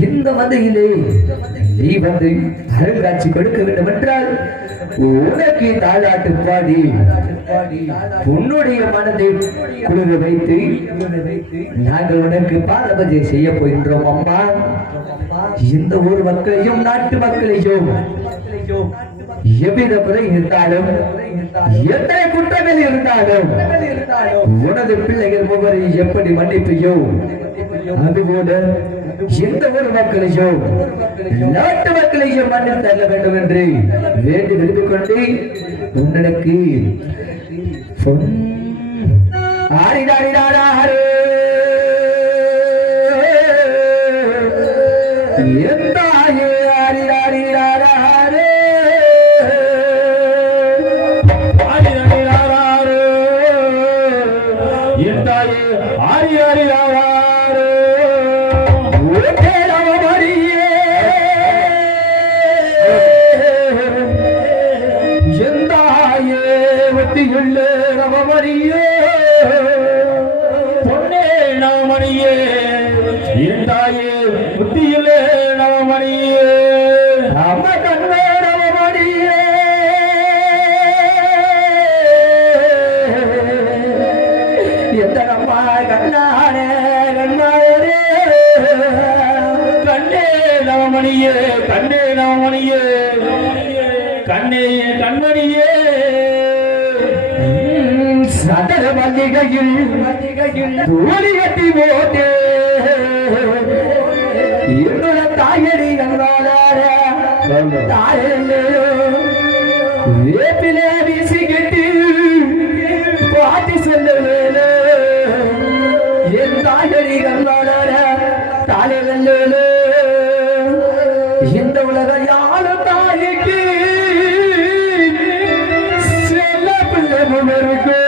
இந்த மந்தையிலே நீ வந்து அருங்காட்சி கொடுக்க வேண்டும் என்றால் உனக்கு தாளாட்டு பாடி உன்னுடைய மனதை குளிர வைத்து நாங்கள் உனக்கு பாரபஜை செய்ய போகின்றோம் அம்மா. இந்த ஊர் மக்களையும் நாட்டு மக்களையும் எவ்வித குறை இருந்தாலும் எத்தனை குற்றங்கள் இருந்தாலும் உனது பிள்ளைகள் ஒவ்வொரு எப்படி மன்னிப்பையோ அதுபோல எந்த ஒரு மக்களையும் நாட்டு மக்களையும் மன்னித்து தள்ள வேண்டும் என்று வேண்டி விரும்பிக் கொண்டு உன்னுக்கு சதர மல்லிகையில் தூளி கட்டி போட்டே என்னோட தாயடி வேப்பிலே வீசி கட்டி பாட்டி செல்ல என் தாயடி கண்வாளர தாயல்ல இந்த உலக யாழ் தாய்க்கு செல்ல பிள்ளை முன்னருக்கு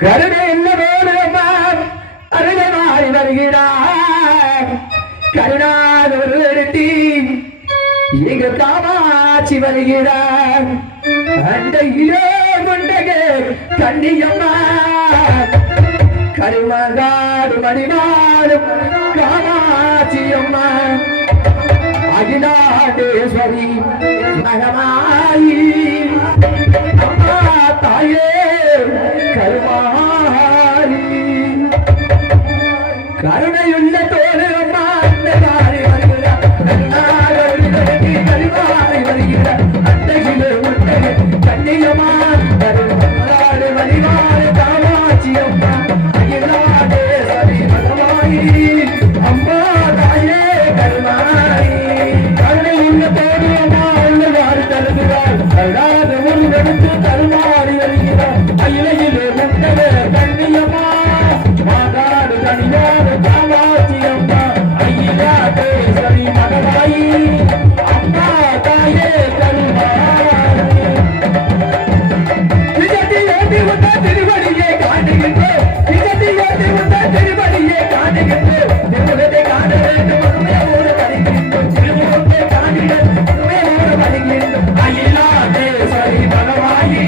கருணை அருளமாய் வருகிறார் கருணாதி எங்க காமாட்சி வருகிறார் அந்த இளோ கொண்டக கண்ணியம்மா கருமகாடு மணிமாடும் காமாட்சி அம்மா அகிலாண்டேஸ்வரி மகமாயி அம்மா தாயே கருமாரி கருணையுள்ள தோழு அம்மா அந்த மாறி வருகிறார் கருமாறி வருகிறார் அன்னையிலே முட்டையை கண்ணியமா வழிவாறு காமாட்சி அம்மா அகிலாண்டேஸ்வரி மகமாயி அம்மா தாயே கருமாரி கருணையுள்ள தோழு அம்மா உள்ளவாறு தருகிறார் அழாத ஒரு எடுத்து கருமாறி வருகிறார் அயிலையிலே முட்டையை கண்ணியமா மாதாடு தனியாறு காமாட்சி அம்மா அகிலாண்டேஸ்வரி மகமாயி அம்மா தாயே கருமாரி திருவடியே காட்டுகின்றோம் திருவடியே காட்டுகின்றோம் திருமுகத்தை காண வேண்டும் உண்மையோடு வருகின்றோம் திருமுகத்தை காணிட உண்மையோடு வருகின்றோம் அகிலாண்டேஸ்வரி மகமாயி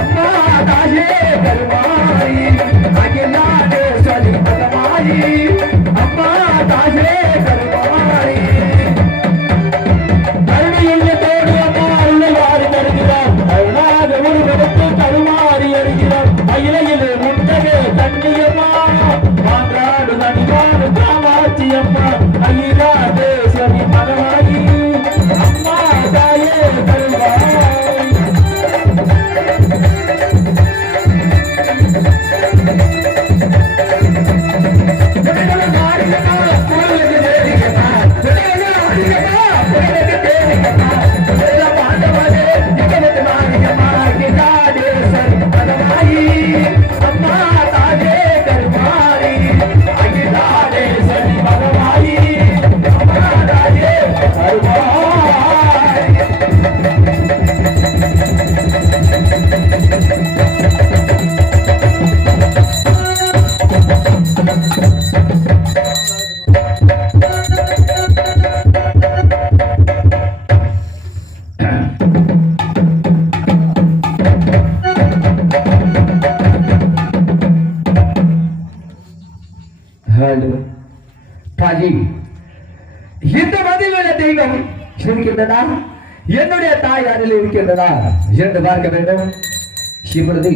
அம்மா தாயே கருமாரி அகிலாண்டேஸ்வரி மகமாயி அம்மா தாயே கருமாரி கருணையுள்ள தோடு அம்மா உள்ளவாறு தருகிறார் அருளாத ஒரு விடத்து கருமாறி வருகிறார் அயிலையிலே முட்டகே கண்ணியம்மா மாற்றாடு நடிவாடு காமாட்சி அம்மா அகிலாண்டேஸ்வரி மகமாயி அம்மா தாயே கருமாரி அம்மா தாயே கருமாரி அகிலாண்டேஸ்வரி மகமாயி அம்மா தாயே கருமாரி தாயி இந்த மதிலுள்ள தெய்வம் இருக்கின்றதா என்னுடைய தாய் அதில் இருக்கின்றதா என்று பார்க்க வேண்டும் இப்பொழுது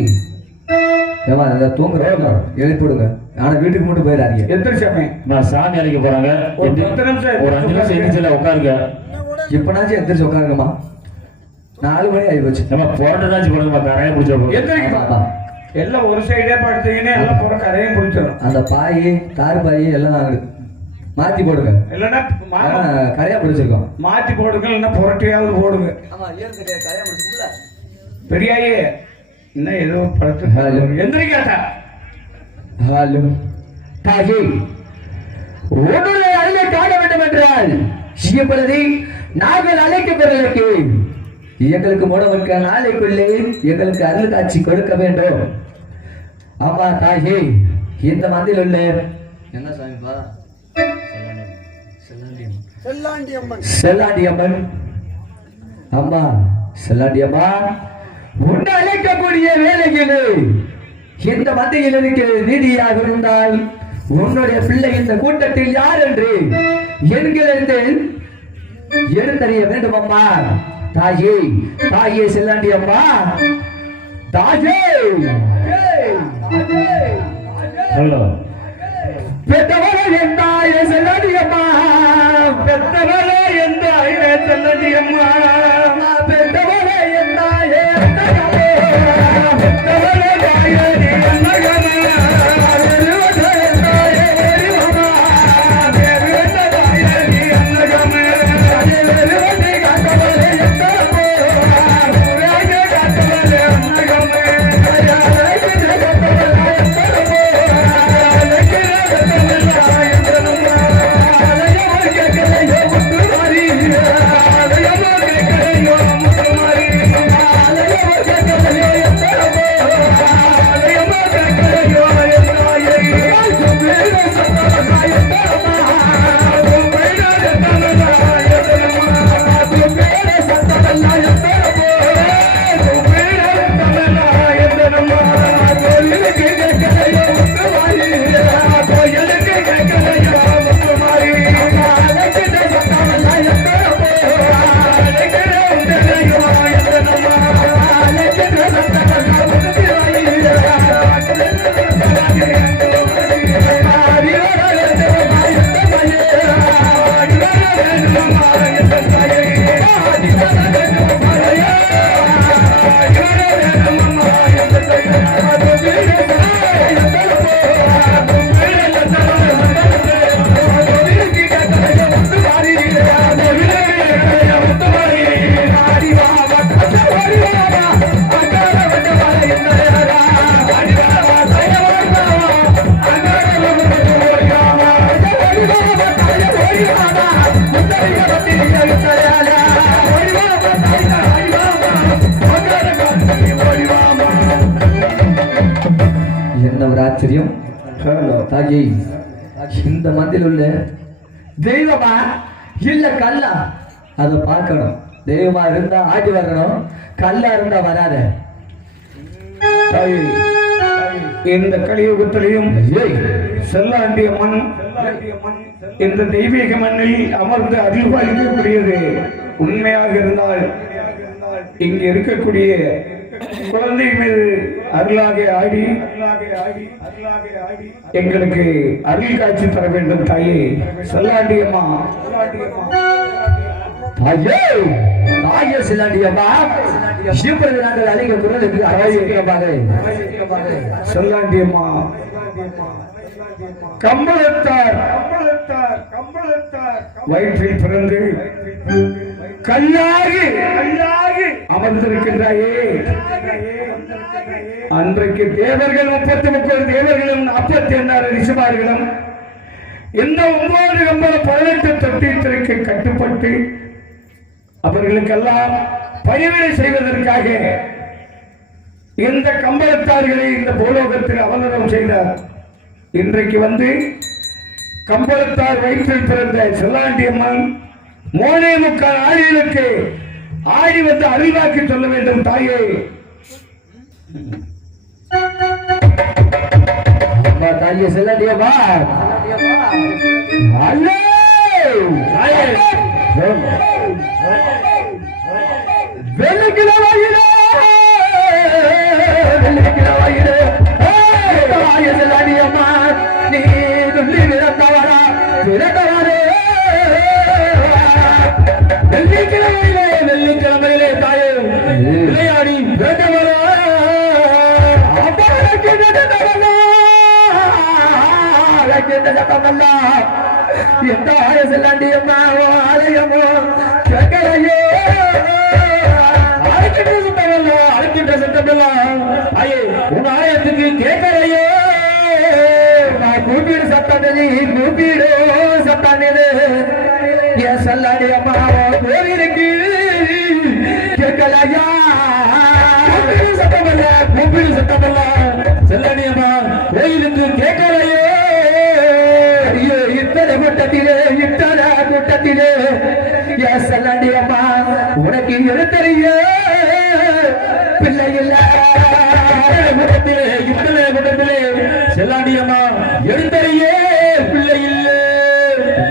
தூங்குறோம் எழுப்பிடுங்க ஆனா வீட்டுக்கு மட்டும் போயிடாதீங்க எத்தனை சமயம் நான் சாமி அழைக்க போறாங்க ஒரு 10 நிமிஷம் ஒரு 5 நிமிஷம் எந்திரிச்சு உட்காருங்க இப்பனாச்சும் எந்திரிச்சு உட்காருங்கம்மா 4 மணி ஆகி போச்சு நம்ம புரட்டதாச்சும் போடுங்கம்மா கரையை பிடிச்சோம் எத்தனை எல்லாம் ஒரு சைடே படுத்தீங்கன்னா எல்லாம் பூரா கரையும் பிடிச்சிடும் அந்த பாய் தார் பாய் எல்லாம் மாத்தி போடுங்க இல்லைன்னா கரையா பிடிச்சிருக்கோம் மாத்தி போடுங்க இல்லைன்னா புரட்டியாவது போடுங்க பெரியாயே இன்னும் ஏதோ படுத்து எந்திரிக்காட்டா ஹலோ தாயே உன்னுடைய அருளை காண வேண்டும் என்றால் இப்பொழுது நாங்கள் அழைக்கப்படுவதற்கு எங்களுக்கு முடவர்க்க நாளைக்குள்ளே எங்களுக்கு அருள் காட்சி கொடுக்க வேண்டும் அம்மா தாயே இந்த மந்தில் உள்ள என்ன சாமிப்பா செல்லாண்டி அம்மன் அம்மா செல்லாண்டி அம்மா உன்னை அழைக்கக்கூடிய வேலைகளே இந்த மத்தியில் இருக்கிற நீதியாக இருந்தால் உன்னுடைய பிள்ளை இந்த கூட்டத்தில் யார் என்று என்கிறது எடுத்தறிய வேண்டும் அம்மா தாயே தாயே செல்லாண்டி அம்மா தாயே பெத்தவளே என் தாயே செல்லாண்டி அம்மா பெத்தவளே என் தாயே செல்லாண்டி அம்மா பெத்தவளே என் தாயே பெத்தவளே தாயே நீ என்ன ஒரு ஆச்சரியம் தாயி, இந்த மத்தியில் உள்ள தெய்வமா இல்ல கல்லா அதை பார்க்கணும். தெய்வமா இருந்தா ஆடி வரணும், கல்லா இருந்தா வராத. தாயே, இந்த கலியுகத்திலையும் செல்லாண்டிய மண் இந்த தெய்வீக மண்ணில் அமர்ந்து அருள்பாலிக்கக்கூடியது உண்மையாக இருந்தால் இங்கு இருக்கக்கூடிய குழந்தை மீது அருளாக ஆடி எங்களுக்கு அருள் காட்சி தர வேண்டும் தாயே. செல்லாண்டியம்மா தாயே, தாயே செல்லாண்டியம்மா சிவபிரதி நாங்கள் அழைக்க குரலுக்கு செல்லாண்டியம்மா கம்பளத்தார் வயிற்றில் பிறந்து கல்லாகி அமர்ந்திருக்கின்றாயே. அன்றைக்கு தேவர்கள் 33 தேவர்களும் 46 ரிஷிமார்களும் இந்த 9 கம்பள 18 தொட்டியத்திற்கு கட்டுப்பட்டு அவர்களுக்கெல்லாம் பணிவிடை செய்வதற்காக இந்த கம்பளத்தார்களை இந்த பூலோகத்தில் அவலோகம் செய்தார். இன்றைக்கு வந்து கம்பளத்தார் வயிற்றில் பிறந்த செல்லாண்டியம்மன் 3.25 ஆடிகளுக்கு ஆடி வந்து அருள்வாக்கி சொல்ல வேண்டும் தாயே. தாயே செல்லாண்டியம்மா வெள்ளிக்கிழமையிலே செல்லாண்டியம்மா நீ துள்ளி விரத்தவரா விரத்தவரே. வெள்ளிக்கிழமையிலே தாயே விளையாடி வேண்டவரா எந்த ஆய செல்லாண்டியம்மா ஆலயமோ கேட்கலையோ அழைக்கின்ற சத்தமெல்லாம் ஐயே உன் ஆலயத்துக்கு கேட்கலையோ. நான் கூப்பிடு சத்தானது கூப்பிடு சத்தானது என் செல்லாண்டியம்மா கோவிலுக்கு கேட்கலையா. சத்தமல்ல கூப்பிடு சத்தமல்ல செல்லாண்டியம்மா கோயிலுக்கு கேட்கலையோ. ஐயோ இத்தனை கூட்டத்திலே என் செல்லாண்டியம்மா உனக்கு எழுத்தறிய பிள்ளை இல்ல. கூட்டத்திலே செல்லாண்டியம்மா எழுத்தறிய பிள்ளை இல்ல.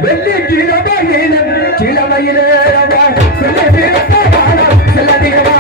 வெள்ளிக்கிழமையிலே செல்லாண்டியம்மா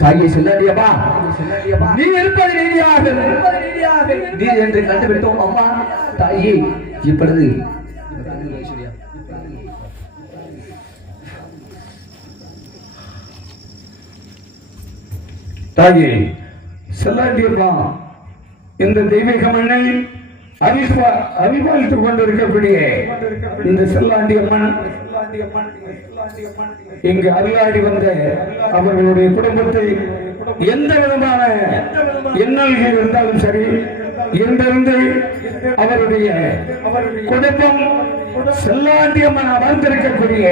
தாயே செல்லாண்டியம்மா நீ இருப்பது நீதியாக நீ என்று கண்டுபிடித்தோம் அம்மா. தாயே இப்பொழுது தாயே செல்லாண்டியம்மா இந்த தெய்வீக மண்ணை அபிபாலித்துக் கொண்டிருக்கக்கூடிய இந்த செல்லாண்டியம்மன் இங்கு அருளாடி வந்த அவர்களுடைய குடும்பத்தை எந்த விதமான இன்னல்கள் இருந்தாலும் சரி இன்றிருந்து அவருடைய குடும்பம் செல்லாண்டியம்மன் அமர்ந்திருக்கக்கூடிய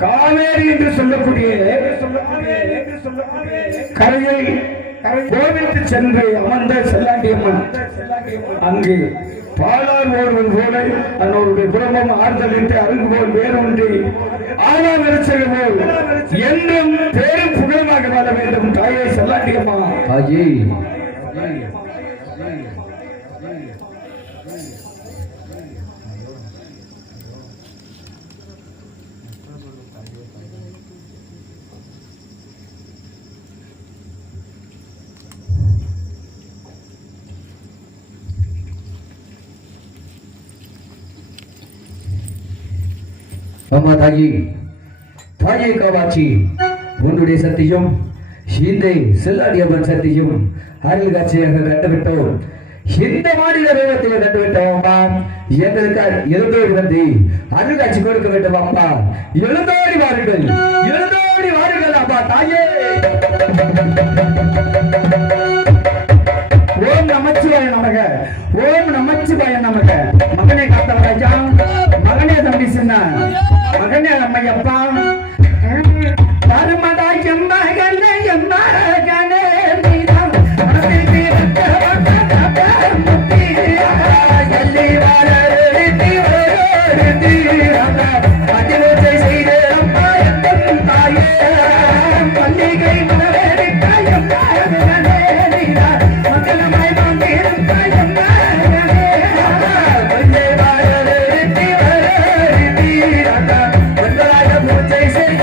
காவேரி என்று சொல்லக்கூடிய கரையை கோவிலுக்கு சென்று அமர்ந்த செல்லாண்டியம்மன் அங்கு பாலார் ஒருவன் போல அவருடைய குடும்பம் ஆறுதல் என்று அருகு போல் வேறொன்றி ஆனால் நினைச்சது போல் என்றும் பேரும் புகழமாக வாழ வேண்டும் தாயே செல்லாண்டியம்மா. தாயே அம்மா தாயி தாயே காவாட்சி உன்னுடைய சக்தியும் இந்த செல்லாடியம்மன் சக்தியும் அருள் காட்சியாக கண்டுவிட்டோம். இந்த மாநில ரூபத்தில் கண்டுவிட்டோம் அம்மா. எங்களுக்கு எழுந்தோடி வந்து அருள் காட்சி கொடுக்க வேண்டும் அம்மா. எழுந்தோடி வாருங்கள், எழுந்தோடி வாருங்கள் அம்மா தாயே. ஓம் நமச்சிவாய நமக, ஓம் நமச்சிவாய நமக. மகனே காத்தவராஜா, மகனே தம்பி சின்ன, மகனே அம்மையப்பா, தருமதா எம்மகனே எம்மகனே நீதான் அபிதி முக்தி எல்லி வாரதி வாரதி அதிலோசை செய்த அம்மா என் தாயே பள்ளிகை மலரடி தாயம்மானே நீதான் மங்களமாய் வந்திரும் தாயம்மானே பள்ளி வாரதி வாரதி வந்தராய பூஜை செய்த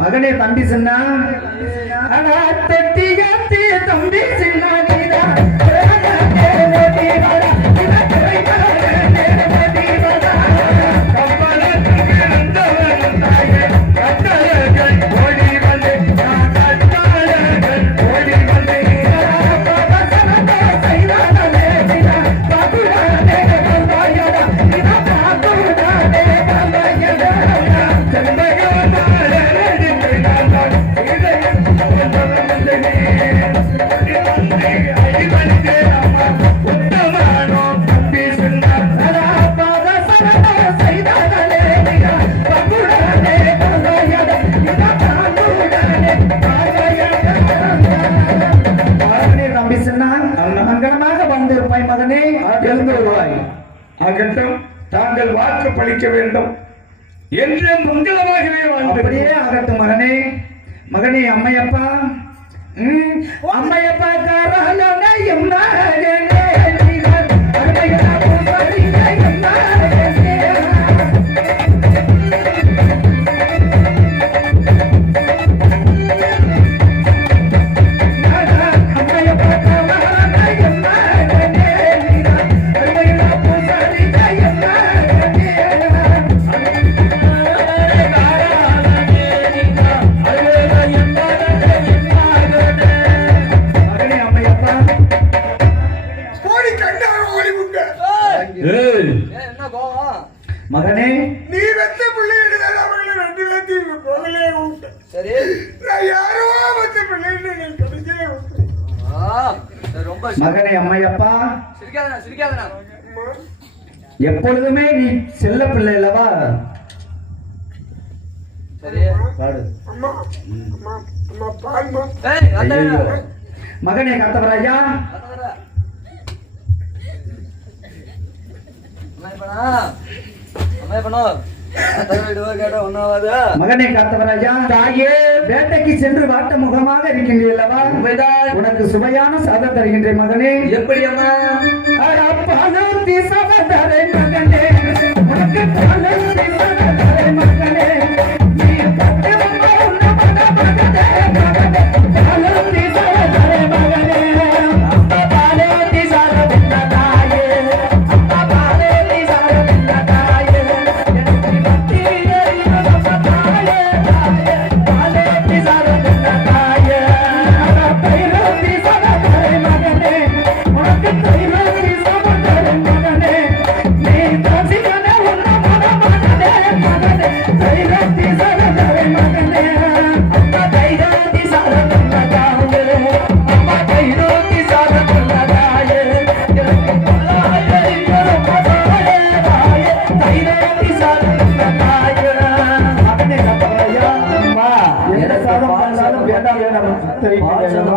மகனே தம்பி சின்ன தம்பி சின்ன மகனே எழுந்து வருவாய். ஆகட்டும், தாங்கள் வாக்கு பளிக்க வேண்டும் என்று மங்களமாகவே வாழ்ந்தபடியே ஆகட்டும் மகனே. மகனே அம்மையப்பா, அம்மையப்பா காரண எம்மாகனே அருமையா பூசாரிங்க எம்மாகனே மகனே நீ வெத்த பிள்ளைகள் அவங்களை ரெண்டு பேர்த்தையும் போகலே விட்டு சரி நான் யாரோ வெத்த பிள்ளைகள் கடைசியே விட்டு ரொம்ப மகனே அம்மையப்பா, சிரிக்காதனா சிரிக்காதனா. எப்பொழுதுமே நீ செல்ல பிள்ளை அல்லவா? சரி பாடு. அம்மா அம்மா அம்மா பால்மா. ஏய் அண்ணா மகனே காத்தவராஜா, மகனை காத்தவராஜா, தாயே வேட்டைக்கு சென்று வாட்ட முகமாக இருக்கின்றீர்களவா? உனக்கு சுவையான சாதம் தருகின்றேன் மகனே. எப்படி அம்மா? சாதம் மகனே, உனக்கு மகனே நீ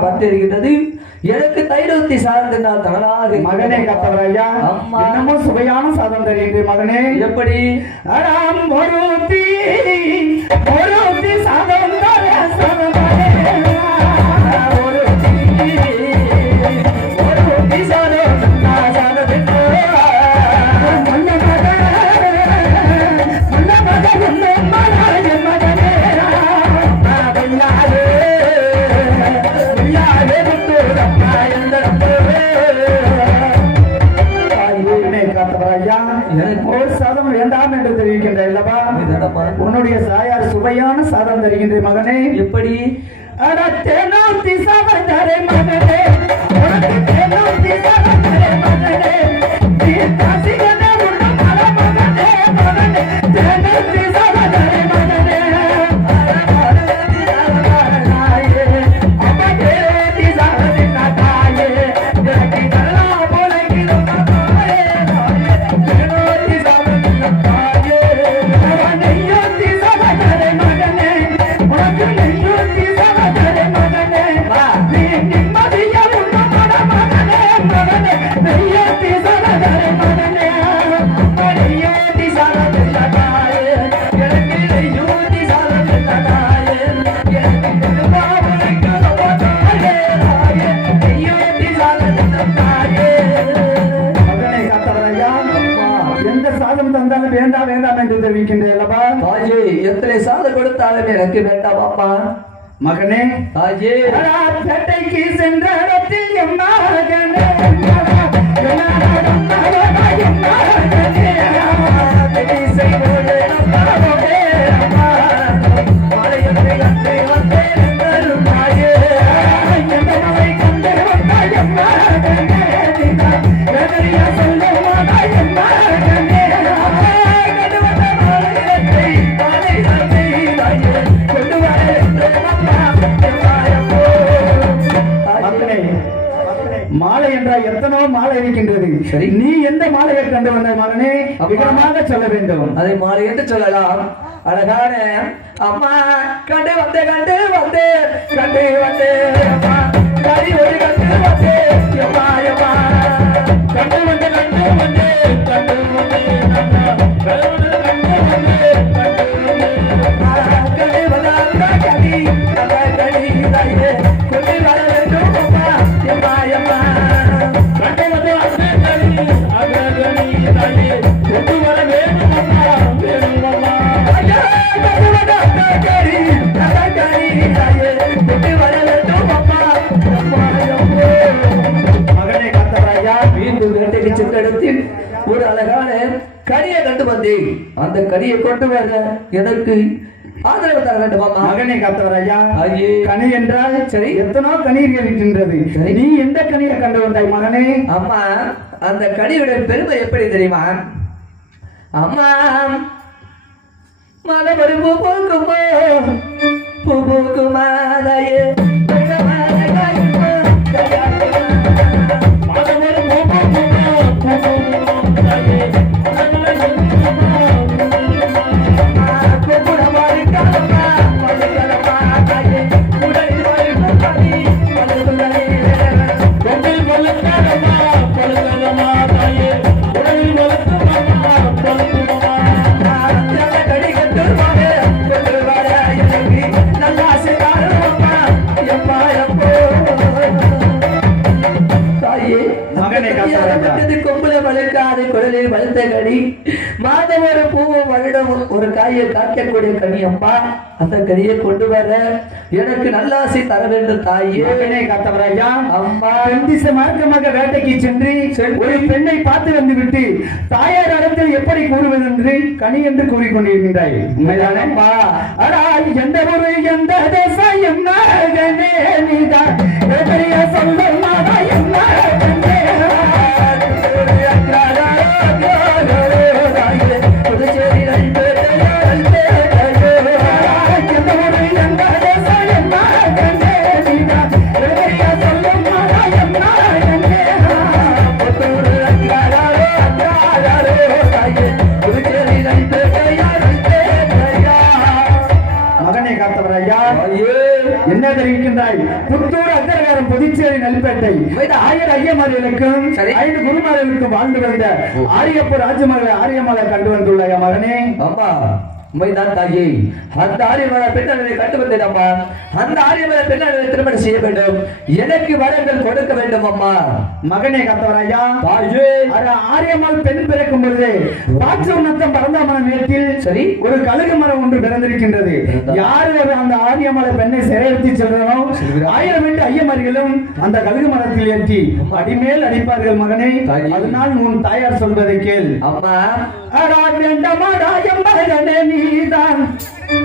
வந்திருக்கிறது. எனக்கு தைலூத்தி சாதத்தினால் தானாக மகனே கத்தவர் ஐயா, அம்மா. இன்னமும் சுவையான சாதம் தருகின்ற மகனே. எப்படி அடாம் ஒருத்தி சாதம் தர சாதம் தரே. ஒருத்தி சாதம் நான் சாதத்திற்கு எனக்கு ஒரு சாதம் வேண்டாம் என்று தெரிவிக்கின்ற அல்லவா? உன்னுடைய தாயார் சுவையான சாதம் தருகின்ற மகனே. எப்படி தேனூத்தி சாதம் தரே மகனே, உனக்கு தேனூத்தி சாதம் தரே மகனே. நீ காசிகனே உள்ள மகனே மகனே, தேனூத்தி சாதம் தரே மகனே. வேண்டாம் வேண்டாம் என்று தெரிவிக்கின்றேன். தாயே எத்தனை சாதம் கொடுத்தாலும் எனக்கு வேண்டாம் அம்மா. மகனே தாயே பேட்டைக்கு சென்ற இடத்தில் எம்மாகனே மாலை என்றால் எத்தனோ மாலை இருக்கின்றது. சரி, நீ எந்த மாலையை கண்டு வந்த மகனே விவரமாக சொல்ல வேண்டும். அதை மாலை என்று சொல்லலாம். அழகான அம்மா கண்டு வந்தே கண்டு வந்தே கண்டு வந்தே அம்மா கடி ஒரு கண்டு வந்தே அம்மா அம்மா கண்டு வந்தே கண்டு வந்தே கண்டு வந்தே அம்மா கண்டு வந்தே கண்டு வந்தா கடி கடி தாயே கொண்டு வர வேண்டும் அம்மா அம்மா அம்மா கண்டு வந்தே கடி அகடி தாயே கொண்டு வர வேண்டும் அம்மா வேண்டும் அம்மா மகனே கத்தவராயா, மீண்டும் வேட்டைக்கு சென்ற இடத்தில் ஒரு அழகான கனியை கண்டு வந்தேன். அந்த கனியை கொண்டு வர எனக்கு ஆதரவு தர வேண்டும் அம்மா. மகனே கத்தவராயா, ஐயே. கனி என்றால் சரி, எத்தனோ கனிகள் இருக்கின்றது. சரி, நீ எந்த கனியை கண்டு வந்தாய் மகனே? அம்மா அந்த கனியுடைய பெருமை எப்படி தெரியுமா அம்மா? மலமொரு பூ பூக்குமோ பூ பூக்குமா தாயே ஒரு காயை காய்க்கக்கூடிய கனி அம்மா. அந்த கனியை கொண்டு வர எனக்கு நல்லாசை தர வேண்டும் தாயே. கத்தவராயா, அம்மா திசை மார்க்கமாக வேட்டைக்கு சென்று ஒரு பெண்ணை பார்த்து வந்து விட்டு தாயார் இடத்தில் எப்படி கூறுவது என்று கனி என்று கூறிக்கொண்டிருக்கின்றாய். உண்மைதானே? எந்த ஒரு எந்த தேசம் என்ன என்ன தெரிவிக்கின்றாய்? புத்தூர் அக்ரகார மேல்பேட்டை ஆயிரம் ஐயமார்களுக்கும் சரி. 5 குருமார்களுக்கும் வாழ்ந்து வந்த ஆரியப்பூர் ராஜமகளை ஆரியமலை கண்டு வந்துள்ள மகனே. அம்மா உண்மைதான் தாயி, அந்த ஆரியமலை பெண்ணை கண்டு வந்தேன் அம்மா. அந்த ஆரியமலை பெண்ணை திருமணம் செய்ய வேண்டும், எனக்கு வரங்கள் கொடுக்க வேண்டும் அம்மா. மகனே கத்தவராயா, தாயே ஆரியம்மாள் பெண் பிறக்கும் பொழுது பாட்சி உன்னத்தம் பரந்தாமன மேட்டில் சரி ஒரு கழுகு மரம் ஒன்று பிறந்திருக்கின்றது. யாரு அந்த ஆரியமலை பெண்ணை சிறையெடுத்து செல்வனோ 1008 ஐயமார்களும் அந்த கழுகு மரத்தில் ஏற்றி அடிமேல் அடிப்பார்கள் மகனே. அதனால் உன் தாயார் சொல்வதை கேள். அம்மா அடா வேண்டமாடா எம்மகனே நீதான்,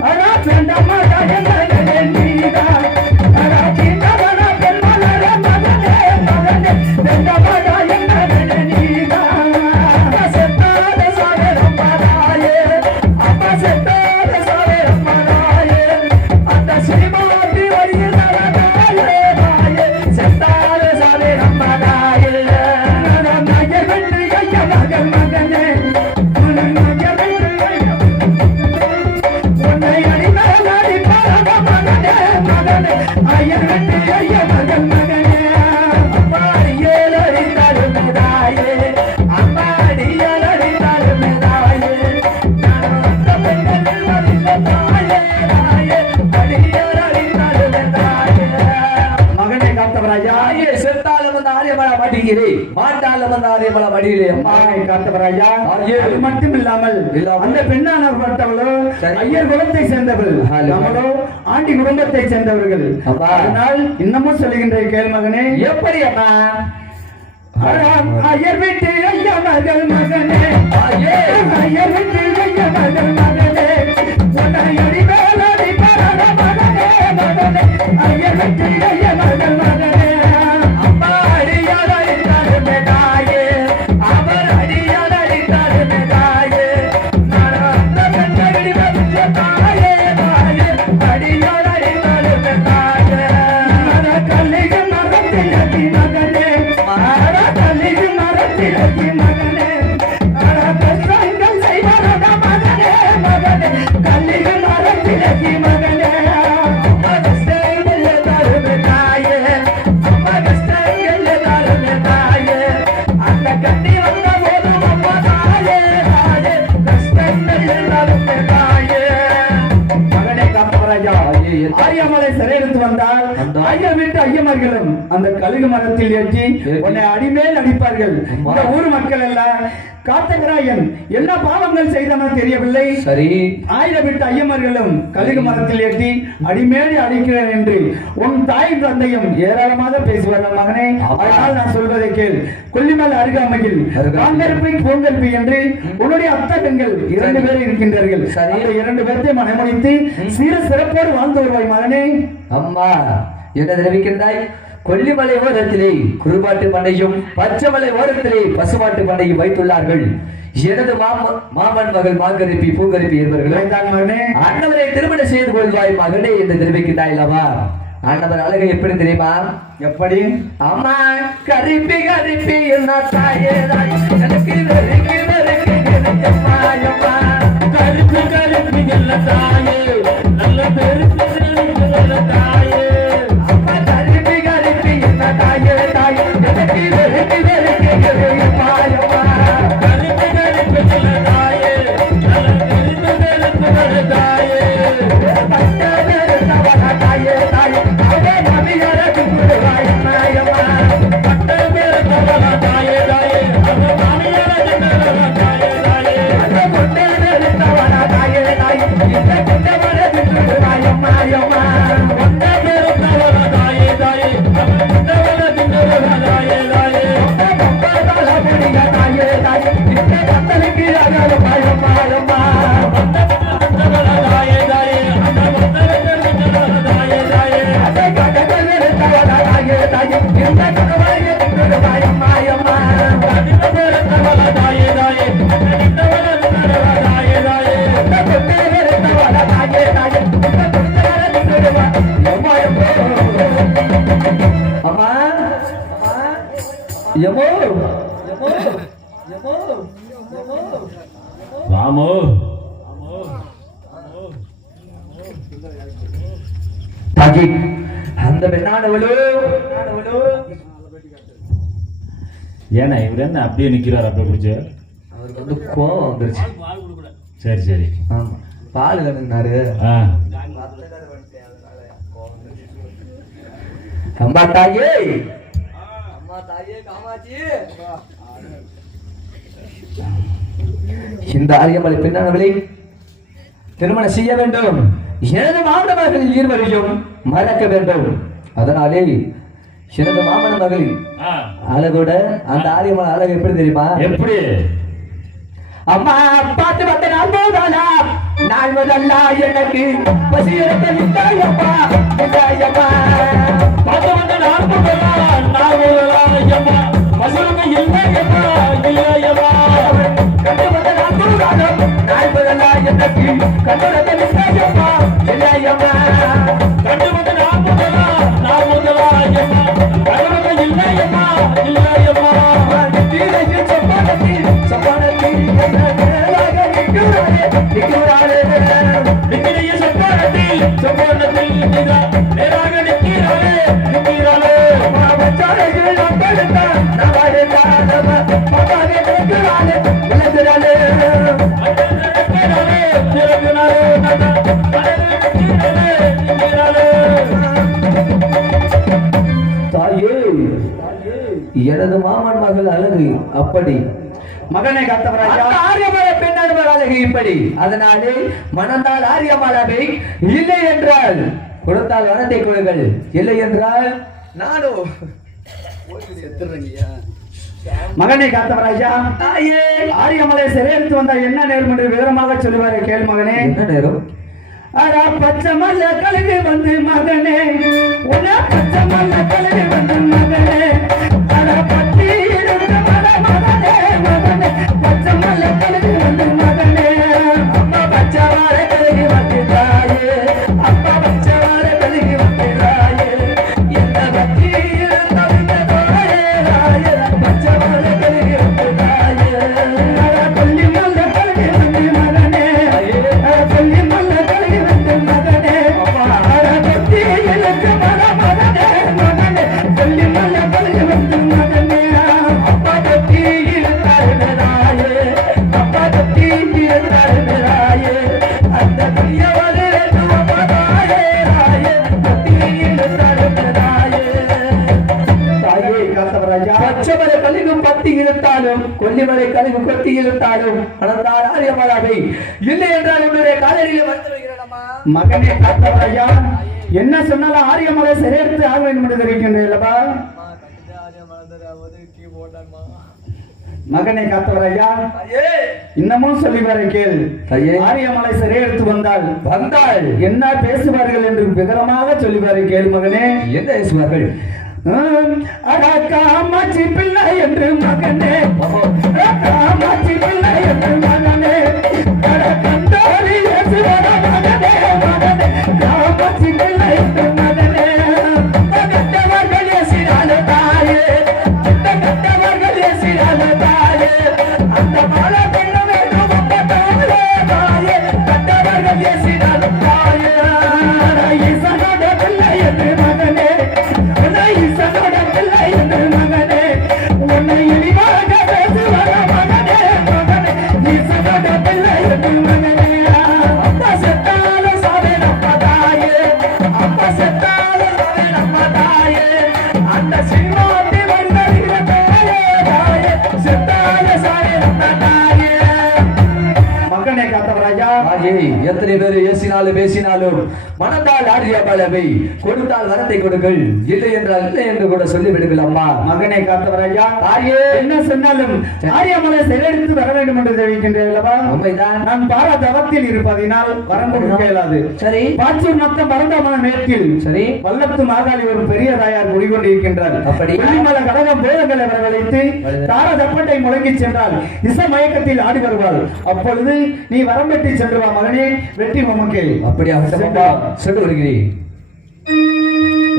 அடா வேண்டமாடா எம்மகனே நீதான், அடா கீண்டவனா பெண்மலரே மகனே மகனே வேண்டமாடா எம்மகனே நீதான். அப்பா செத்தாத சாவேரம் மராயே, அப்பா செத்தாத சாவேரம் மராயே, அந்த ஸ்ரீமாட்டி வழியில் நடந்தாயே மாயே, செத்தாத சாவேரம் மராயே. நகர் வென்று ஐய மகன் மகனே, மகனே காத்தவராயா, செத்தாலும் அந்த ஆரியமலை மாட்டீங்களே, மாட்டாலும் அந்த ஆரியமலை மடியிலே. மகனை காத்தவராயா, ஐயே. அது மட்டும் இல்லாமல் அந்த பெண்ணானவர்களோ சரி. ஐயர் குலத்தை சேர்ந்தவள், நம்மளோ ஆண்டி குடும்பத்தை சேர்ந்தவர்கள். அப்பா. அதனால் இன்னமும் சொல்லுகின்ற கேள் மகனே. எப்படி அம்மா? ஐயர் வீட்டு ஐயா மகள் மகனே, ஐயே. ஐயர் வீட்டு ஐயா மகள் மகனே, உன்னை அடி மேலடி பரட மகனே மகனே, ஐயர் வீட்டு ஐயா மகள் மகனே. அம்மா அடியால் அடித்தாலுமே தாயே, அவர் அடியால் அடித்தாலுமே தாயே, நான் அந்த பெண்ணை வந்து தாயே தாயே, அடியால் அடித்தாலுமே தாயே. கல்லிக மரத்தில் அடி மகனே, கல்லிக மரத்தில் அடி மகனே, கஷ்டங்கள் செய்வரட மகனே மகனே, கல்லிக மரத்தில் அடி மகனே. அம்மா கஷ்டங்கள் தாருமே தாயே, அம்மா கஷ்டங்கள் தாருமே தாயே, அந்த கண்ணி வந்த போதும் அம்மா தாயே தாயே, கஷ்டங்கள் தாருமே தாயே. மகனே காத்தவராயா, ஆரியமலை சிறையெடுத்து வந்தால் ஐயர் வீட்டு ஐயமார்களும் அந்த கழுகு மரத்தில் ஏற்றி உன்னை அடிமேல் அடிப்பார்கள். இந்த ஊர் மக்கள் எல்லாம் காத்தகராயன் என்ன பாவங்கள் செய்தன தெரியவில்லை, சரி 1000 வீட்டு ஐயமார்களும் கழுகு மரத்தில் ஏற்றி அடிமேல் அடிக்கிறேன் என்று உன் தாய் தந்தையும் ஏராளமாக பேசுவார்கள் மகனே. அதனால் நான் சொல்வதை கேள். கொல்லிமலை அருகாமையில் காங்கருப்பை பூங்கருப்பி என்று உன்னுடைய அத்தகங்கள் 2 பேர் இருக்கின்றார்கள். அந்த 2 பேர்த்தை மனமுடித்து சீர சிறப்போடு வாழ்ந்து வருவாய் மகனே. அம்மா என்ன தெரிவிக்கின்றாய்? கொல்லிமலை ஓரத்திலே குருபாட்டு பண்ணையும் பச்சைமலை ஓரத்திலே பசுமாட்டு பண்ணையும் வைத்துள்ளார்கள். எனது மாமன் மகள் மாங்கரிப்பி பூங்கரிப்பி என்பவர்கள் தான் மகனே. அண்ணவரை திருமணம் செய்து கொள்வாய் மகனே என்று தெரிவிக்கின்றாய் அல்லவா? அண்ணவர் அழகு எப்படி தெரியுமா? எப்படி? அம்மா கரிப்பி கரிப்பி என்ன தாயே தாய், எனக்கு வெறுக்கி வெறுக்கி அம்மா அம்மா கரிப்பி கரிப்பி என்ன தாயே, நல்ல பெருப்பி தாயே, அம்மா கரிப்பி கரிப்பி என்ன தாயே தாயே, எனக்கு வெறுக்கி வெறுக்கி அம்மா அம்மா கரிப்பி கரிப்பி என்ன தாயே, நல்ல பெருப்பி தாயே, பட்ட வெறுத்தவன தாயே தாயே, அவ மதியர குருவாய் அம்மா அம்மா பட்ட வெறுத்தவன தாயே தாயே, அவ மதியர குருவாய் தாயே தாயே, அந்த கொண்ட வெறுத்தவன தாயே தாயே, இந்த கொண்ட வெறுத்தவன அம்மா அம்மா கொண்ட வெறுத்தவன தாயே தாயே, அவ கொண்ட வெறுத்தவன தாயே தாயே, கொண்ட முடிய தாயே தாயே, இந்த கத்தலுக்கு அகல அம்மா அம்மா கொண்ட வெறுத்தவன தாயே தாயே, அந்த கொண்ட வெறுத்தவன தாயே தாயே, அந்த கொண்ட வெறுத்தவன தாயே தாயே, இந்த கதவாயே குருவாய் அம்மா அம்மா கொண்ட வெறுத்தவன தாயே தாயே, இந்த வெறுத்தவன தாயே தாயே, அந்த கொண்ட வெறுத்தவன தாயே தாயே, இந்த கொண்ட வெறுத்தவன அம்மா அம்மா அம்மா யமோ யமோ யமோ யமோ ராமு தாக்கி அந்த பெண்ணானவளோ ஏன்னா இவர் என்ன அப்படியே நிக்கிறார் அப்படியே பிடிச்சு அவருக்கு வந்து கோவம் வந்துருச்சு. சரி சரி ஆமா பால் வேணுங்கனாரு. ஆ அம்மா தாயே, அம்மா தாயே காமாட்சி, இந்த ஆரியமலை பெண்ணானவளை திருமணம் செய்ய வேண்டும். எனது மாமன மகளில் இருவரையும் மறக்க வேண்டும். அதனாலே எனது மாமன மகளில் அழகோட அந்த ஆரியமலை அழகு எப்படி தெரியுமா? எப்படி? அம்மா பார்த்து பார்த்த நாள் போதானா நாள் முதல்லா எனக்கு பசியப்பா பார்த்து வந்த நாள் போதா நாள் போதா ஐயம்மா பசுங்க இல்லையம்மா இல்லையம்மா கண்டு வந்த நாள் போதானா நாள் முதல்லா எனக்கு கண்டுடப்பா இல்லையம்மா கண்டு வந்த நாள் போதா நாள் போதா ஐயம்மா பசுங்க இல்லையம்மா இல்லையம்மா எனது மாமன் மகள் அழகு அப்படி, மகனை காத்தவராஜா ஆரியமலை பெண்ணானவள் அழகு இப்படி. அதனாலே மணந்தால் ஆரியமலை இல்லை என்றால் கொடுத்தால் வனத்தை கொடுங்கள், இல்லை என்றால் நானோ மகனை காத்தவராஜா ஆரியமலை சிறையெடுத்து வந்தா என்ன நேரம் என்று விவரமாக சொல்லுவாரு கேள் மகனே. என்ன நேரம்? அடா பச்சை மல்ல கழுகு வந்து மகனே, உன பச்சை மல்ல கழுகு வந்து மகனே, அட பத்தி இருந்த மகனே மகனே, பச்சை மல்ல கழுகு வந்து மகனே, அம்மா பச்சை வாழை கழுகி வந்தாயே, அப்பா பச்சை வாழை கழுகி வந்தாயே, என்ன பத்தி இருந்தாயே பச்சை வாழை கழுகி வந்தாயே, அட கொல்லி மல்ல கழுகு வந்து மகனே, அட கொல்லி மல்ல கழுகு வந்து மகனே, அட பத்தி இருக்கு மகனே மகனே, கொல்லி மல்ல கழுகு வந்து மகனே, அப்பா பத்தி இருந்தாயே, அப்பா பத்தி இருந்தாயே, அந்த பிரியவளே தாயே ராயே பத்தி இருந்தாயே. தாயே காத்தவராஜா பச்சைமலை கழிவு பத்தி இழுத்தாலும் கொல்லிமலை கழிவு கொத்தி இழுத்தாலும் மணந்தால் ஆரியமலாவை இல்லை என்றால் உன்னுடைய காலடியில் வந்து வைக்கிறேனம்மா. மகனே காத்தவராஜா என்ன சொன்னாலும் ஆரியமலை சிறையெடுத்து ஆக வேண்டும் என்று தெரிவிக்கின்றேன்லப்பா. மகனை காத்தவராஜா இன்னமும் சொல்லி வர கேள். ஆரியமலை சிறையெடுத்து வந்தால் என்ன பேசுவார்கள் என்று விவரமாக சொல்லி வர கேள் மகனே. என்ன பேசுவார்கள்? காமாட்சி பிள்ளை என்று மகனே, காமாட்சி பிள்ளை என்று மகனே, கண்டோரி பேசுவார மகனே மகனே, காமாட்சி பிள்ளை என்று மகனே, கட்டவர்கள் ஏசினால தாயே, கட்டவர்கள் ஏசினால தாயே, அந்த மலை பெண்ணு வேண்டும் தாயே தாயே, கட்டவர்கள் ஏசினால தாயே, ஈசனோட பிள்ளை என்று மகனே, ஈசனோட பிள்ளை என்று மகனே, உன்னை இழிவாக பேசுவார மகனே மகனே, ஈசனோட பிள்ளை என்று மகனே, அப்பா செத்தால சாவே நம்ம தாயே, அப்பா செத்தால சாவே நம்ம தாயே, அந்த சிறுமாட்டி வந்தறிகிற தாயே தாயே, செத்தால சாவே நம்ம தாயே. மகனே காத்தவராஜா எத்தனை பேர் ஏசினாலும் பேசினாலும் மனத்தால் ஆரியமலை கொடுத்தால் வரத்தை கொடுங்கள், இல்லை என்றால் இல்லை என்று கூட சொல்லிவிடுங்கள் அம்மா. மகனை காத்தவராஜா தாயே என்ன சொன்னாலும் ஆரியமலை சிறையெடுத்து வர வேண்டும் என்று தெரிவிக்கின்றேன். உண்மைதான். நான் பாரா தவத்தில் இருப்பதினால் வரம் கொடுக்க இயலாது. சரி. பாச்சூர் மத்த மறந்தமான மேற்கில் சரி வல்லத்து மாகாளி ஒரு பெரிய தாயார் குடிகொண்டிருக்கின்றார். அப்படி வெள்ளிமலை கடகம் போதங்களை வரவழைத்து தார தப்பட்டை முழங்கி சென்றால் இசை மயக்கத்தில் ஆடி வருவாள். அப்பொழுது நீ வரம் வெட்டி சென்று வா மகனே, வெற்றி மமக்கே. அப்படியா சென்று வருகிறேன்.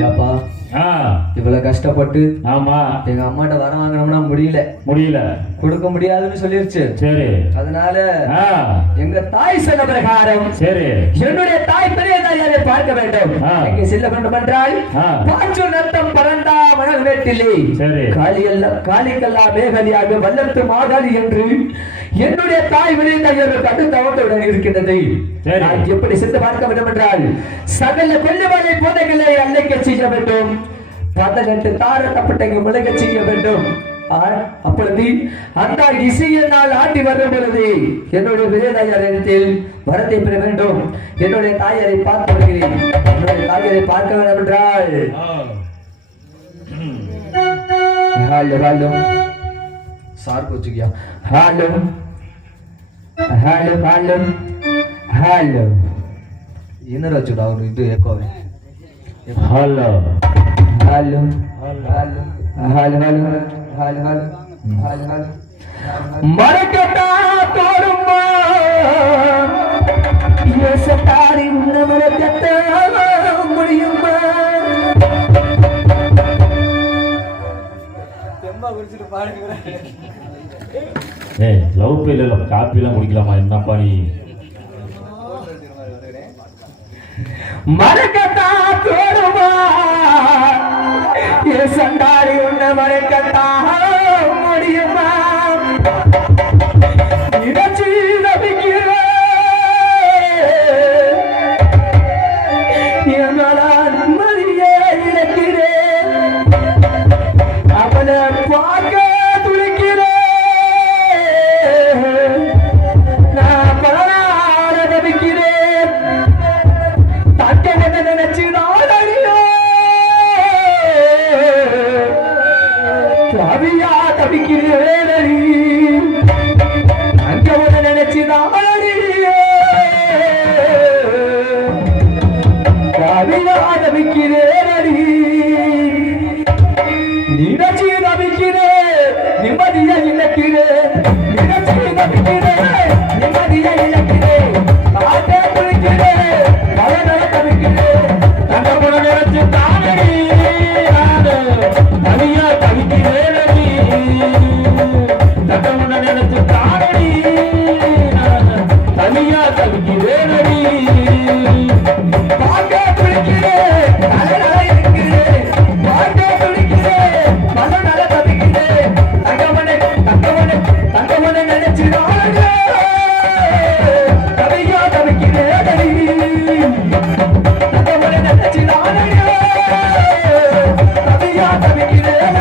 ஏப்பா இவ்வளவு கஷ்டப்பட்டு ஆமா எங்க அம்மாட்ட வர வாங்கணும்னா முடியல. கொடுக்க முடியாதுன்னு சொல்லிருச்சு. சரி. அதனால ஆ. எங்க தாய் சொன்ன பிரகாரம் சரி. என்னுடைய தாய் பெரிய தாயாரை பார்க்க வேண்டும். ஆ. எங்கே செல்ல வேண்டும் என்றால் ஆ. பாச்சு நத்தம் பரந்தா மணல் வேட்டிலே சரி. காளிக்கல்லா மேகலியாக வல்லத்து மாகாளி என்று என்னுடைய தாய் பெரிய தாயாருக்கு அடுத்த அவத்துடன் இருக்கின்றது. சரி. நான் எப்படி சென்று பார்க்க வேண்டும் என்றால் சகல கொல்லுமலை போதைகளை அன்னைக்கு செய்ய வேண்டும். 18 தாரத்தப்பட்டங்க முளைக்க செய்ய வேண்டும். அப்பொழுது அந்த இசையினால் ஆட்டி வரும் பொழுது என்னுடைய விஜயதாயார் இடத்தில் வரத்தை பெற வேண்டும். என்னுடைய தாயாரை பார்த்து வருகிறேன். என்னுடைய தாயாரை பார்க்க வேண்டும் என்றால் ஹாலோ ஹாலோ சார் போச்சுக்கியா ஹாலோ ஹாலோ ஹாலோ ஹாலோ என்ன வச்சுடா அவரு இது echo hello hello hello hello hello hello hello hello மரக்கட்டா தோடுமா யோசத்தாரி உன்ன மரக்கட்டா முடியுமா தெம்பா குடிச்சிட்டு பாடுகிறேன். ஏய் லவ் பேல காப்பி எல்லாம் குடிக்கலாமா? என்னப்பா நீ? மரக்கட்டா தோடுமா சண்டாடி உன்ன மரக்கட்டா முடியுமா இடச்சி நபிக்கிறேன் எங்களால் மரியே இழக்கிறேன் அவனை பார்க்க துடிக்கிறேன் நான் பலனால நபிக்கிறேன் தக்க நினைச்சு நாடறியோ தவியா தவிக்கிறேன் அங்க ஒண்ணு நினைச்சு நாடறியோ தவியா தவிக்கிறேன் நினைச்சு நபிக்கிறேன் நிம்மதியை இழக்கிறேன் நினைச்சு நபிக்கிறேன் நிம்மதியை இழக்கிறேன் ஆட்டே குளிக்கிறேன் பலனட தவிக்கிறேன் தங்க முன நினைச்சு தானடி தனியா தவிக்கிறேனடி. தங்க முன நினைச்சு தானடி தனியா தவிக்கிறேனடி. பாட்டே குளிக்கிறேன் பலனட இருக்கிறேன் பாட்டே குளிக்கிறேன் பலனட தவிக்கிறேன் தங்கமனை நினைச்சு தவியா தவிக்கிறேன் தங்கமனை நினைச்சு தவியா தவிக்கிறேன்.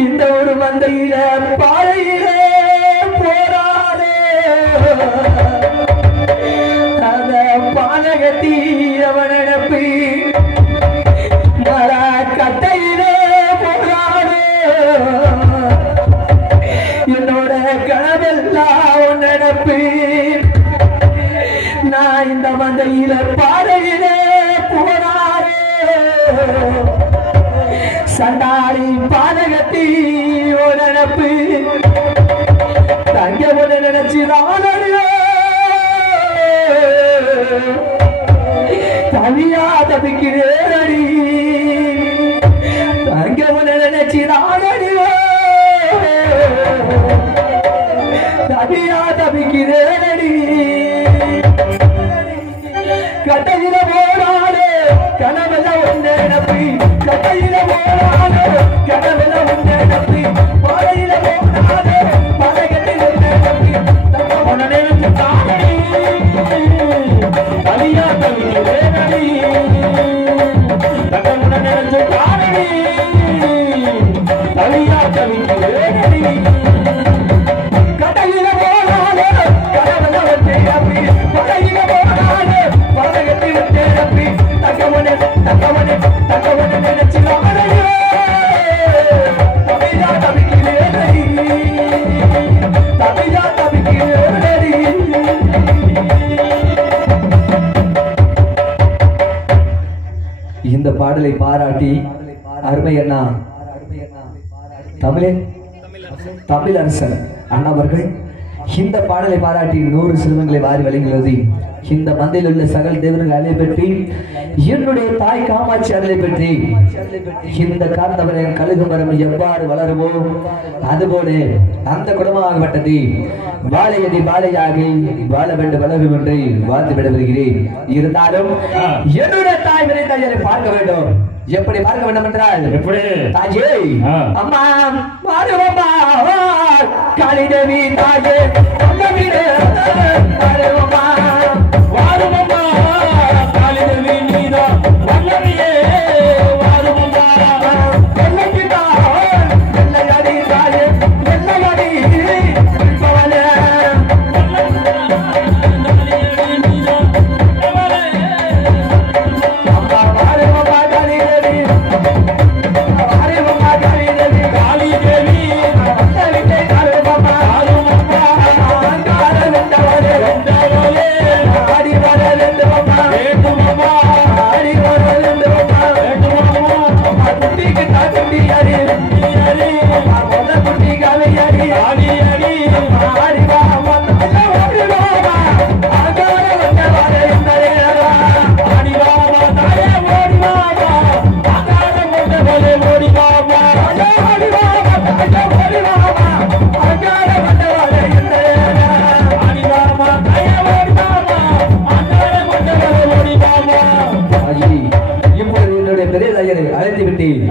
இந்த ஒரு மந்தையில பாறையிலே போராடே அத பாலகத்தி அவன் நினப்பி மர கட்டையிலே போராடே என்னோட கனவெல்லாம் நினப்பி நான் இந்த மந்தையில பாறையிலே போராடே சண்டாரி பாதகத்தி ஒரு நினப்பு தங்க ஒரு நினைச்சு தனியா தவிக்கிறேன் தங்க ஒரு நினைச்சு தனியா தவிக்கிறேன் கட்டையில போராடு கனவுல ஒன்று நப்பி கட்டையில போராடு கனவுல ஒன்று நப்பி பாறையில போராடு பழகத்தில் ஒன்று நப்பி உன நினைச்சு தானடி தனியா தவிக்கிறேனடி. தங்க முன நினைச்சு தானடி தனியா தவிக்கிறேனடி. கட்டையில போராடு கனவுல ஒன்று நப்பி பழகில போராடு பழகத்தில் ஒன்று நப்பி தங்கமனை நினைச்சு தவியா தவிக்கிறேன் தவியா தவிக்கிறேன். இந்த பாடலை பாராட்டி அருமை அண்ணா தமிழரசன் அண்ணவர்கள் இந்த பாடலை பாராட்டி 100 செல்வங்களை வாரி வழங்குகிறது. இந்த மந்தையில் உள்ள சகல தேவர்கள் அலை பற்றி என்னுடைய தாய் காமாட்சி அருளை பற்றி இந்த காத்தவரின் கழுகு மரம் எவ்வாறு வளருமோ அதுபோல அந்த குடும்பமாகப்பட்டது வாழையடி வாழையாகி வாழ வேண்டும் வளரும் என்று வாழ்ந்து விட வருகிறேன். இருந்தாலும் என்னுடைய தாய் வினை தாயரை பார்க்க வேண்டும். எப்படி பார்க்க வேண்டும் என்றால் எப்படி தாயே அம்மா மாறுவம்மா காளிதேவி தாயே அம்மவிடே மாறுவம்மா வாருமம்மா காளிதேவி நீதா வல்லமையே வாருமம்மா வெள்ளைக்கிட்டா வெள்ளையடி தாயே வெள்ளையடி பவனே அம்மா மாறுவம்மா காளிதேவி மாறுவம்மா காளிதேவி காளிதேவி வல்லவிட்டே மாறுவம்மா வாருமம்மா கால வெண்டவரே வெண்டவளே ஆடி வர வெண்டவம்மா வேண்டுமம்மா ஆடி வர வெண்டவம்மா வேண்டுமம்மா குட்டிக்கு தாக்குட்டி யாரு நீயடி முதல் குட்டி காலையாடி காளியடி ஆடி வா ஓடி வாமா ஆகார வெண்டவர இந்த ஆடிவாமா தாயே ஓடிவாமா ஆகார முட்டவளே ஓடிவாமா ஆடி வாமா ஓடி வாமா ஆகார வெண்டவர இந்த ஆடிவாமா தாயே ஓடிவாமா ஆகார முட்டவளே ஓடிவாமா இப்பொழுது என்னுடைய பெரிய தாயரை அழைத்து விட்டேன்.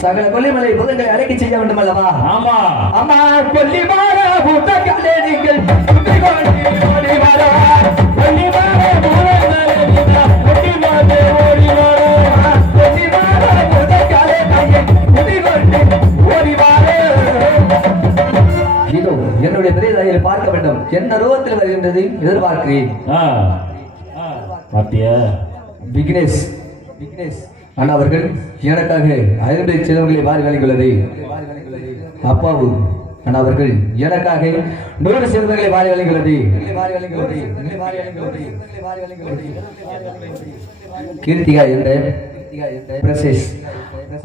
சகல கொல்லிமலை புதங்களை அழைக்க செய்ய வேண்டும் அல்லவா? ஆமா அம்மா கொல்லிமல புதங்களே நீங்கள் ஓடி வர கொல்லிமலை மூலங்களே நீதா கொல்லிமலை ஓடி வர கொல்லிமல புதங்களே கையை குடிகொண்டு ஓடி வர. இதோ என்னுடைய பெரிய தாயரை பார்க்க வேண்டும். என்ன ரூபத்தில் வருகின்றது எதிர்பார்க்கிறேன். பாத்தியா விக்னேஷ் அண்ணா அவர்கள் எனக்காக 50 செலவுகளை வாரி வழங்கியுள்ளது. அப்பாவு அண்ணா அவர்கள் எனக்காக 100 செல்வங்களை வாரி வழங்கியுள்ளது. கீர்த்திகா என்ற பிரசேஷ்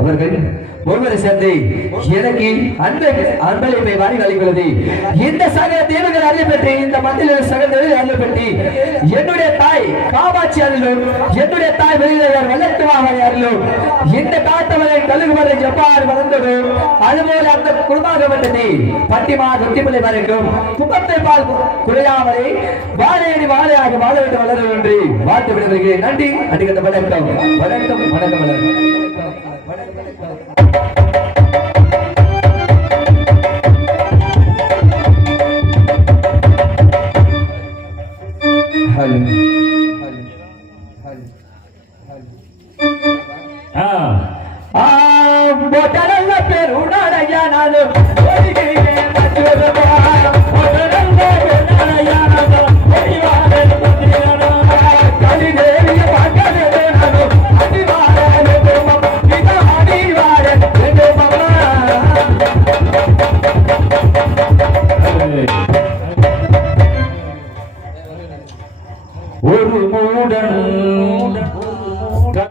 அவர்கள் ஒருவரை சேர்ந்து எனக்கு அன்பளிப்பை வாரி வழங்கியுள்ளது. இந்த சக தேவர்கள் அறியப்பட்டு இந்த மத்தியில் சக தேவர்கள் அறியப்பட்டு என்னுடைய தாய் காமாட்சி அருளும் என்னுடைய தாய் வெளியிலார் வெள்ளத்துவாக அருளும் இந்த காத்தவரை கழுகுமலை எவ்வாறு வளர்ந்ததோ அதுபோல அந்த குடும்பமாகப்பட்டது பட்டிமா தொட்டிமலை வரைக்கும் குப்பத்தை பால் குறையாமலே வாழையடி வாழையாக வாழ வேண்டும் வளரும் என்று வாழ்த்து விடுகிறேன். நன்றி. அடிக்கட்ட வணக்கம் வணக்கம் வணக்கம் வணக்கம். பெருநாளையா நானும்